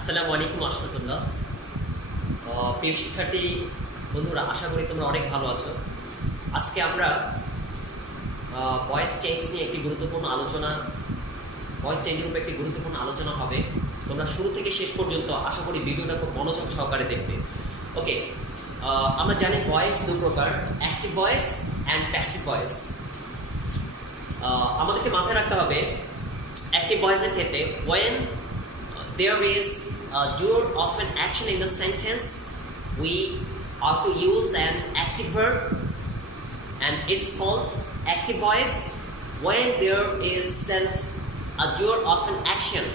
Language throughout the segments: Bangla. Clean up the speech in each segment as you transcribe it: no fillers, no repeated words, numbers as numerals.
আসসালামু আলাইকুম রহমতুল্লাহ। প্রিয় শিক্ষার্থী বন্ধুরা, আশা করি তোমরা অনেক ভালো আছো। আজকে আমরা ভয়েস চেঞ্জ নিয়ে একটি গুরুত্বপূর্ণ আলোচনা, ভয়েস চেঞ্জের উপর একটি গুরুত্বপূর্ণ আলোচনা হবে। তোমরা শুরু থেকে শেষ পর্যন্ত আশা করি ভিডিওটা খুব মনোযোগ সহকারে দেখবে। ওকে, আমরা জানি ভয়েস দু প্রকার, active voice and passive voice. আমাদেরকে মাথায় রাখতে হবে অ্যাক্টিভ ভয়েসের ক্ষেত্রে when there is a doer of an action in the sentence, we are to use an active verb and it's called active voice. When there is a doer of an action,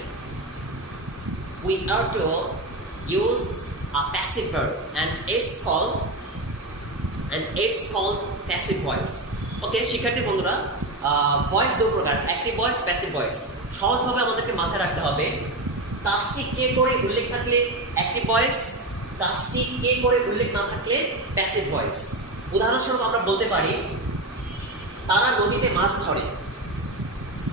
we are to use a passive verb and it's called passive voice. Okay, শিক্ষার্থী বন্ধুরা, ভয়েস দু প্রকার, অ্যাক্টিভ ভয়েস, প্যাসিভ ভয়েস। সহজভাবে আমাদেরকে মাথায় রাখতে হবে কাজটি কে করে উল্লেখ থাকলে অ্যাক্টিভ ভয়েস, কাজটি কে করে উল্লেখ না থাকলে প্যাসিভ ভয়েস। উদাহরণস্বরূপ আমরা বলতে পারি তারা নদীতে মাছ ধরে।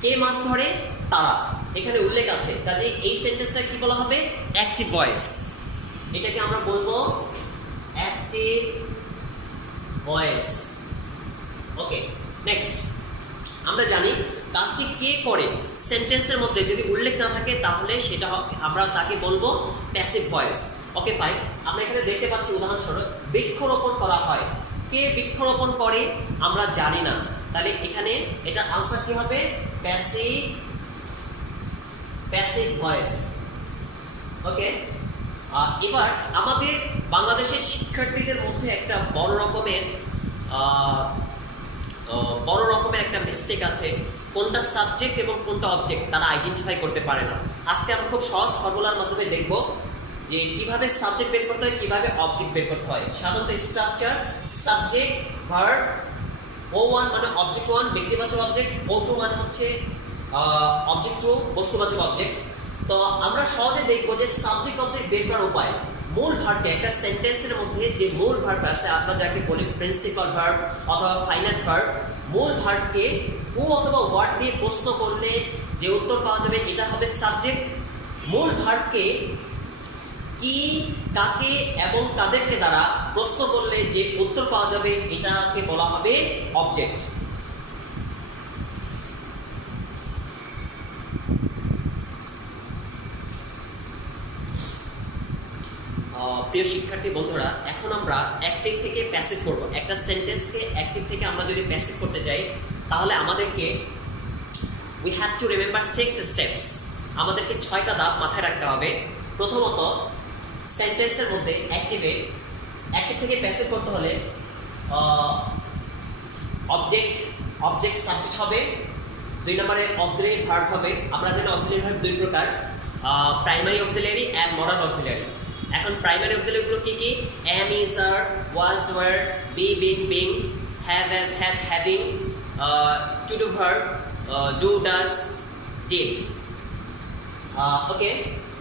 কে মাছ ধরে? তারা। এখানে উল্লেখ আছে, কাজে এই সেন্টেন্সটা কি বলা হবে? Active voice. এটাকে আমরা বলবো অ্যাক্টিভ ভয়েস। ওকে, নেক্সট আমরা জানি কাজটি কে করে সেন্টেন্সের মধ্যে যদি উল্লেখ না থাকে তাহলে সেটা আমরা তাকে বলবো প্যাসিভ ভয়েস। ওকে ফাইন, আমরা এখানে দেখতে পাচ্ছি উদাহরণস্বরূপ বৃক্ষরোপণ করা হয়। কে বৃক্ষরোপণ করে আমরা জানি না, তাহলে এখানে এটা আনসার কি হবে? Passive voice. ওকে, এবার আমাদের বাংলাদেশের শিক্ষার্থীদের মধ্যে একটা বড় রকমের একটা মিস্টেক আছে, কোনটা সাবজেক্ট এবং কোনটা অবজেক্ট তারা আইডেন্টিফাই করতে পারে না। আজকে আমরা খুব সহজ ফর্মুলার মাধ্যমে দেখব যে কিভাবে সাবজেক্ট বের করতে হয়, কিভাবে অবজেক্ট বের করতে হয়। সাধারণত স্ট্রাকচার সাবজেক্ট ভার্ব, O1 মানে অবজেক্ট 1 ব্যক্তিবাচক অবজেক্ট, O2 মানে হচ্ছে অবজেক্ট 2 বস্তুবাচক অবজেক্ট। তো আমরা সহজে দেখব যে সাবজেক্ট অবজেক্ট বের করার উপায়। মূল ভার্বকে, একটা সেন্টেন্সের মধ্যে যে মূল ভার্ব আছে, আমরা যাকে বলি প্রিন্সিপাল ভার্ব অথবা ফাইনাল ভার্ব, মূল ভার্বকে হু অথবা হোয়াট দিয়ে প্রশ্ন করলে যে উত্তর পাওয়া যাবে এটা হবে সাবজেক্ট। মূল ভার্বকে কি, কাকে এবং কাদেরকে দ্বারা প্রশ্ন করলে যে উত্তর পাওয়া যাবে এটাকে বলা হবে অবজেক্ট। প্রিয় শিক্ষার্থী বন্ধুরা, এখন আমরা অ্যাক্টিভ থেকে প্যাসিভ করব। একটা সেন্টেন্সকে অ্যাক্টিভ থেকে আমরা যদি প্যাসিভ করতে যাই তাহলে আমাদেরকে we have to remember 6 steps. আমাদেরকে 6টা ধাপ মাথায় রাখতে হবে। প্রথমত, সেন্টেন্সের মধ্যে অ্যাক্টিভ থেকে প্যাসিভ করতে হলে অবজেক্ট সাবজেক্ট হবে। 2 নম্বরে অক্সিলারি ভার্ব হবে। আমরা জানি অক্সিলারি ভার্ব দুই প্রকার, primary auxiliary and modal auxiliary. এখন প্রাইমারি অক্সিলারিগুলো কি কি? am, is, are, was, were, be, being, being, have, has, had, having, to do verb, do, does, did. ওকে,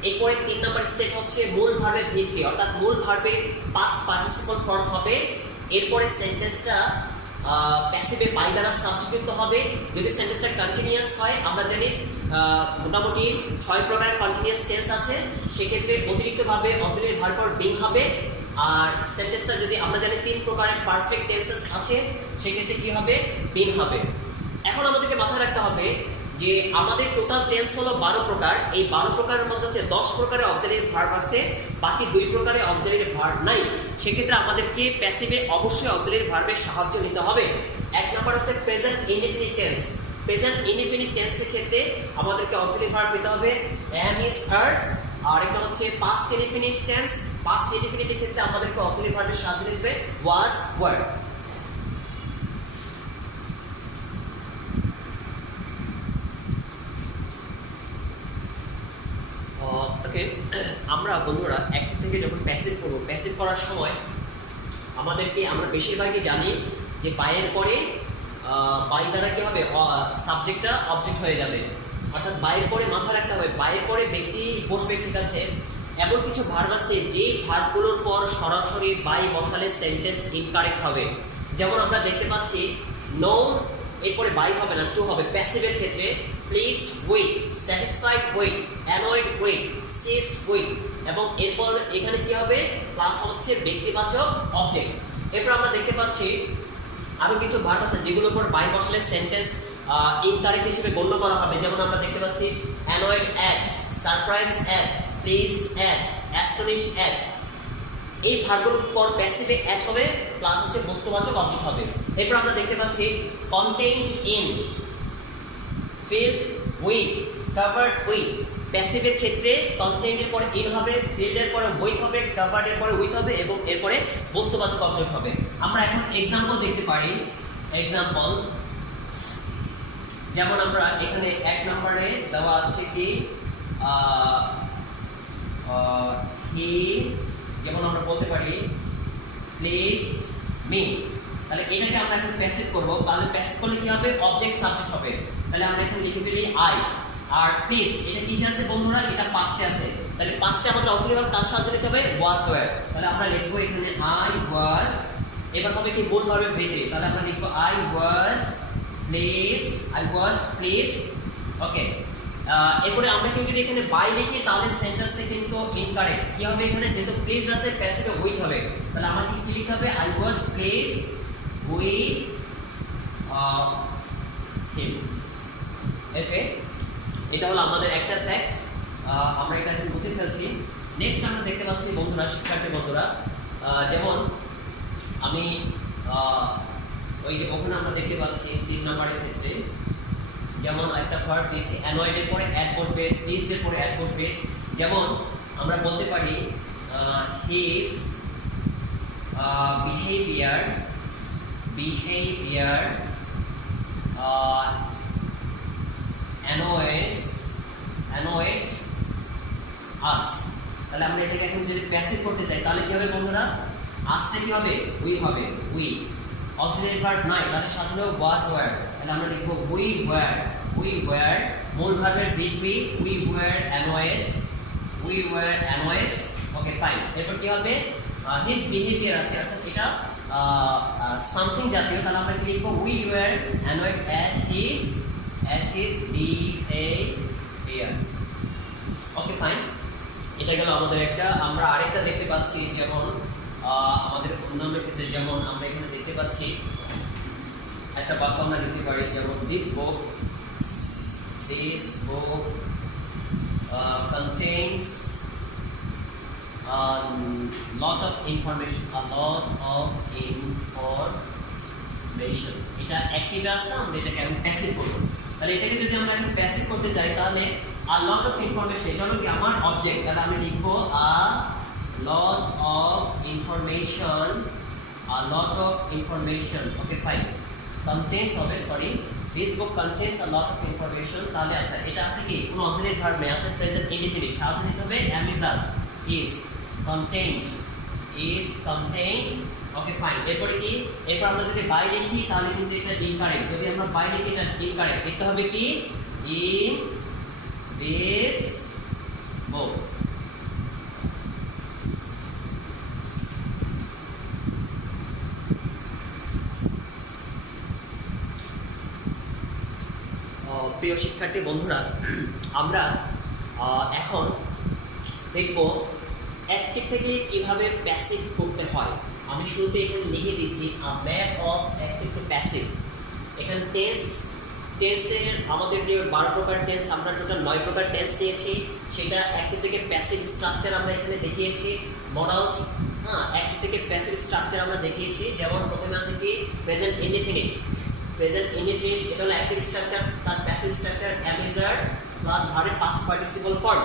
এরপরে 3 নম্বর স্টেপ হচ্ছে মূল ভার্বের V3, অর্থাৎ মূল ভার্বের পাস্ট পার্টিসিপল ফর্ম হবে। এরপরে সেন্টেন্সটা প্যাসিভে বাই দ্বারা সাবজেক্ট হবে। যদি সেন্টেন্সটা কন্টিনিউয়াস হয়, আমরা জানি মোটামুটি 6 প্রকারের কন্টিনিউয়াস টেন্স আছে, সেক্ষেত্রে অতিরিক্তভাবে অক্সিলারি ভার্ব ফর বিং হবে। আর সেন্টেন্সটা যদি আমরা জানি 3 প্রকারের পারফেক্ট টেন্সেস আছে, সেক্ষেত্রে কি হবে? বিং হবে। এখন আমাদেরকে মাথায় রাখতে হবে যে আমাদের টোটাল টেন্স হলো 12 প্রকার। এই 12 প্রকারের মধ্যে হচ্ছে 10 প্রকারের অক্সিলারি ভার্ব আছে, বাকি 2 প্রকারের অক্সিলারি ভার্ব নাই। সেক্ষেত্রে আমাদেরকে প্যাসিভে অবশ্যই অক্সিলারি ভার্বের সাহায্য নিতে হবে। 1 নম্বর হচ্ছে present indefinite tense. Present indefinite টেন্সের ক্ষেত্রে আমাদেরকে অক্সিলারি ভার্ব নিতে হবে am, is, are। আর একটা হচ্ছে পাস্ট ইনডিফিনিট টেন্স। পাস্ট ইনডিফিনিটের ক্ষেত্রে আমাদেরকে অক্সিলারি ভার্বের সাহায্য নিতে হবে was, were। ওকে, আমরা বন্ধুরা অ্যাক্টিভ থেকে যখন প্যাসিভ করব, প্যাসিভ করার সময় আমরা বেশিরভাগই জানি যে বাইয়ের পরে বাই দ্বারা কি হবে? সাবজেক্টটা অবজেক্ট হয়ে যাবে। অর্থাৎ বাইয়ের পরে মাথায় রাখতে হবে বাইয়ের পরে ব্যক্তি বসবে, ঠিক আছে। এমন কিছু ভার্ব আছে যে ভার্বগুলোর পর সরাসরি বাই বসালে সেন্টেন্স ইনকারেক্ট হবে। যেমন আমরা দেখতে পাচ্ছি নো এরপরে বাই হবে না, টু হবে। প্যাসিভের ক্ষেত্রে pleased with, satisfied with, annoyed with, ceased with, এবং এরপর এখানে কি হবে, প্লাস হচ্ছে ব্যক্তিবাচক অবজেক্ট। এরপর আমরা দেখতে পাচ্ছি আরো কিছু ভার্ব আছে যেগুলোর উপর বাই বসলে সেন্টেন্স ইনকারেক্ট হিসেবে গণ্য করা হবে। যেমন আমরা দেখতে পাচ্ছি annoyed at, surprise at, please at, astonish at. এই ভার্বগুলোর পর প্যাসিভে অ্যাড হবে, প্লাস হচ্ছে বস্তুবাচক অবজেক্ট হবে। এরপর আমরা দেখতে পাচ্ছি contained in, filled with, covered with. প্যাসিভের ক্ষেত্রে কন্টেইনের পরে ইন হবে, ফিল্ডের পরে উইথ হবে, কভার্ডের পরে উইথ হবে এবং এরপরে বস্তুবাচক অবজেক্ট হবে। আমরা এখন এক্সাম্পল দেখতে পারি। এক্সাম্পল যেমন আমরা এখানে 1 নম্বরে দেওয়া আছে কি হি, যেমন আমরা বলতে পারি প্লিজড মি। তাহলে এটাকে আমরা এখন প্যাসিভ করব। তাহলে প্যাসিভ করলে কি হবে, অবজেক্ট সাবজেক্ট হবে। তাহলে আমরা এখন লিখে ফেলি আই। আর প্লিজ এটা কিসে আছে বন্ধুরা, এটা পাস্টে আছে। তাহলে পাস্টে আমাদের অক্সিলারি ভার্ব তার সাহায্যে লিখতে হবে ওয়াজ ওয়্যার। তাহলে আমরা লিখবো এখানে আই ওয়াজ, এবার হবে কি মূল ভার্বের ভেতরে। তাহলে আমরা লিখবো I was placed, I was placed. Okay, এরপরে আমরা কিন্তু যদি এখানে বাই লিখি তাহলে সেন্টেন্সটা কিন্তু ইনকারেক্ট। কি হবে এখানে, যেহেতু প্লেসড আছে প্যাসিভে উইথ হবে। তাহলে আমাকে কি লিখতে হবে, I was placed with him. Okay, এটা হলো আমাদের একটা ফ্যাক্ট, আমরা এটা এখন বুঝে ফেলছি। নেক্সট আমরা দেখতে পাচ্ছি বন্ধুরা, শিক্ষার্থী বন্ধুরা, যেমন আমি ওই যে ওখানে আমরা দেখতে পাচ্ছি 3 নম্বরের ক্ষেত্রে যেমন একটা ভার্ব দিয়েছি, অ্যানয়েডের পরে অ্যাড বসবে, প্লিজডের পরে অ্যাড বসবে। যেমন আমরা বলতে পারি হিজ বিহেভিয়ার annoyed us। তাহলে আমরা এটাকে এখন যদি প্যাসিভ করতে চাই তাহলে কি হবে বন্ধুরা, আসটা কি হবে, উই হবে, উই। অক্সিলারি ভার্ব নাই, তাহলে সাথে হবে ওয়াজ ওয়্যার। তাহলে আমরা লিখবো উই ওয়্যার, মূল ভার্বের ভিতরে we were annoyed. Okay fine. এরপর কি হবে, হিজ বিহেভিয়ার আছে, অর্থাৎ এটা সামথিং জাতীয়। তাহলে আমরা কি লিখবো, we were annoyed at his behaviour. Okay fine, এটা গেল আমাদের একটা। আমরা আরেকটা দেখতে পাচ্ছি, যেমন আমাদের অন্যান্যের ক্ষেত্রে যেমন আমরা এখানে দেখতে পাচ্ছি একটা বাক্য আমরা লিখতে পারি, যেমন this book contains a lot of information, এটা অ্যাক্টিভ আছে, আমরা এটাকে এখন প্যাসিভ করব। তাহলে এটাকে যদি আমরা এখন প্যাসিভ করতে চাই তাহলে a lot of information, এটা হলো কি আমার অবজেক্ট। তাহলে আমি লিখবো a lot of information। Okay fine, contains হবে, sorry, this book contains a lot of information। তাহলে আচ্ছা, এটা আছে কি কোন অক্সিলারি ভার্ব নেই, আছে প্রেজেন্ট ইনডিফিনিট। সাথে দিতে হবে am is are, is contained। Okay fine. এরপরে কি, এরপর আমরা যদি বাই লিখি তাহলে কিন্তু এটা ইনকারেক্ট। যদি আমরা বাই লিখি এটা ইনকারেক্ট। দেখতে হবে কি, in this book। প্রিয় শিক্ষার্থী বন্ধুরা, আমরা এখন দেখব অ্যাক্টিভ থেকে কিভাবে প্যাসিভ করতে হয়। আমি শুরুতে এখানে লিখে দিচ্ছি map of active to passive. এখানে টেন্সের আমাদের যে 12 প্রকার টেন্স, আমরা টোটাল 9 প্রকার টেন্স নিয়েছি। সেটা অ্যাক্টিভ থেকে প্যাসিভ স্ট্রাকচার আমরা এখানে দেখিয়েছি। মডেলস, অ্যাক্টিভ থেকে প্যাসিভ স্ট্রাকচার আমরা দেখিয়েছি। যেমন প্রথমে আছে কি প্রেজেন্ট ইনডিফিনিট, এটা হলো অ্যাক্টিভ স্ট্রাকচার। তার প্যাসিভ স্ট্রাকচার অ্যামিজার্ড প্লাস ভার্বের past participle form.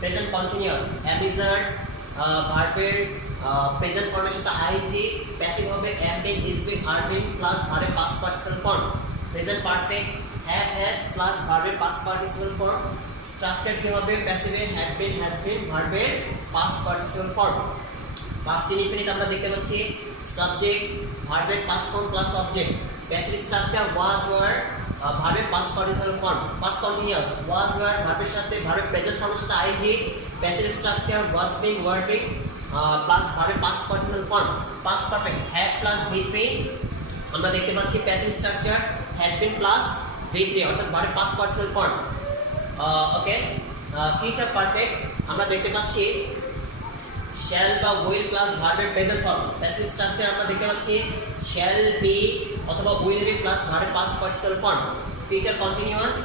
Present continuous, am is are ভার্বের প্রেজেন্ট ফর্মের সাথে আইএনজি, প্যাসিভ হবে am being, is being, are being plus ভার্বের past participle form. Present perfect have has plus ভার্বের পাস্ট পার্টিসিপল ফর্ম। স্ট্রাকচার কি হবে, প্যাসিভে হ্যাড বিন, হ্যাজ বিন, ভার্বের past participle form. Past indefinite আমরা দেখতে পাচ্ছি সাবজেক্ট, ভার্বের past form plus object. Passive structure was were, ভার্বের past participle form. Past continuous was were ভার্বের সাথে ভার্বের প্রেজেন্ট ফর্মের সাথে ING. Passive structure was being, were being plus ভার্বের past participle form. Past perfect had plus V three. আমরা দেখতে পাচ্ছি passive structure had been plus V3 অর্থাৎ ভার্বের past participle form. Okay, future perfect আমরা দেখতে পাচ্ছি শ্যাল বা উইল প্লাস ভার্বের প্রেজেন্ট ফর্ম। প্যাসিভ স্ট্রাকচার আমরা দেখতে পাচ্ছি শ্যাল বি অথবা উইল বি প্লাস ভার্বের past participle form. Future continuous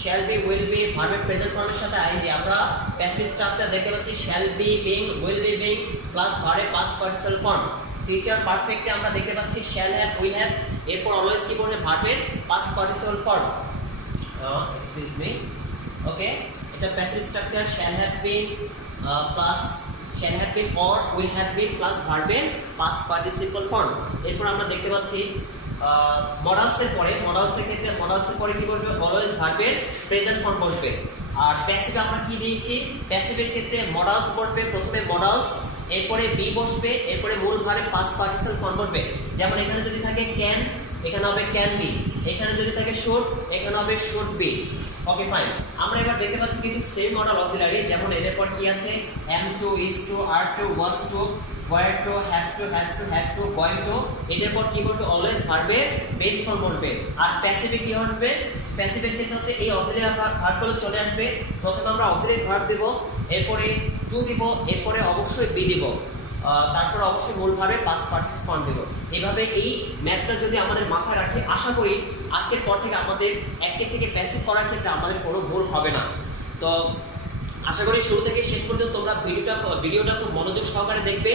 shall be will be ভার্বের প্রেজেন্ট ফর্মের সাথে আইএনজি। আমরা প্যাসিভ স্ট্রাকচার দেখতে পাচ্ছি shall be being will be being plus ভার্বের পাস্ট পার্টিসিপল ফর্ম। ফিউচার পারফেক্টে আমরা দেখতে পাচ্ছি শ্যাল হ্যাভ উইল হ্যাভ, এরপর অলওয়েজ কি করবে ভার্বের past participle form. Excuse me, okay, এটা passive structure shall have been plus shall have been or will have been plus ভার্বের পাস্ট পার্টিসিপল ফর্ম। এরপর আমরা দেখতে পাচ্ছি মডালসের পরে, মডালসের ক্ষেত্রে মডালসের পরে কি বসবে অলওয়েজ ভার্বের প্রেজেন্ট ফর্ম বসবে। আর প্যাসিভে আমরা কি দিয়েছি, প্যাসিভের ক্ষেত্রে মডালস বসবে, প্রথমে মডালস, এরপরে বি বসবে, এরপরে মূল ভার্বের পাস্ট পার্টিসিপল ফর্ম বসবে। যেমন এখানে যদি থাকে ক্যান, এখানে হবে ক্যান বি, এখানে যদি থাকে শুড, এখানে হবে শুড বি। ওকে ফাইন, আমরা এবার দেখতে পাচ্ছি কিছু সেম মডেল অক্সিলারি, যেমন এদের পর কি আছে am to, is to, are to, was to, were to, have to, has to, had to, going to. এদের পর কি বলবে অলওয়েজ ভার্বের বেস ফর্ম বলবে। আর প্যাসিভে কি হবে, প্যাসিভের ক্ষেত্রে হচ্ছে এই অক্সিলারি ভার্বগুলো চলে আসবে। প্রথমে আমরা অক্সিলারি ভার্ব দেব, এরপরে টু দিব, এরপরে অবশ্যই বি দিব, তারপর অবশ্যই মূল ভাবে পাস্ট পার্টিসিপল ফর্ম দেব। এইভাবে এই ম্যাথটা যদি আমাদের মাথায় রাখি, আশা করি আজকের পর থেকে আমাদের অ্যাক্টিভ থেকে প্যাসিভ করার ক্ষেত্রে আমাদের কোনো ভুল হবে না। তো আশা করি শুরু থেকে শেষ পর্যন্ত তোমরা ভিডিওটা খুব মনোযোগ সহকারে দেখবে,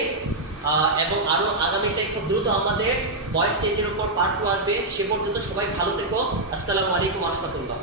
এবং আরও আগামীতে খুব দ্রুত আমাদের ভয়েস চেঞ্জের উপর পার্ট 2 আসবে। সে পর্যন্ত সবাই ভালো থেকো। আসসালামু আলাইকুম ওয়া রাহমাতুল্লাহ।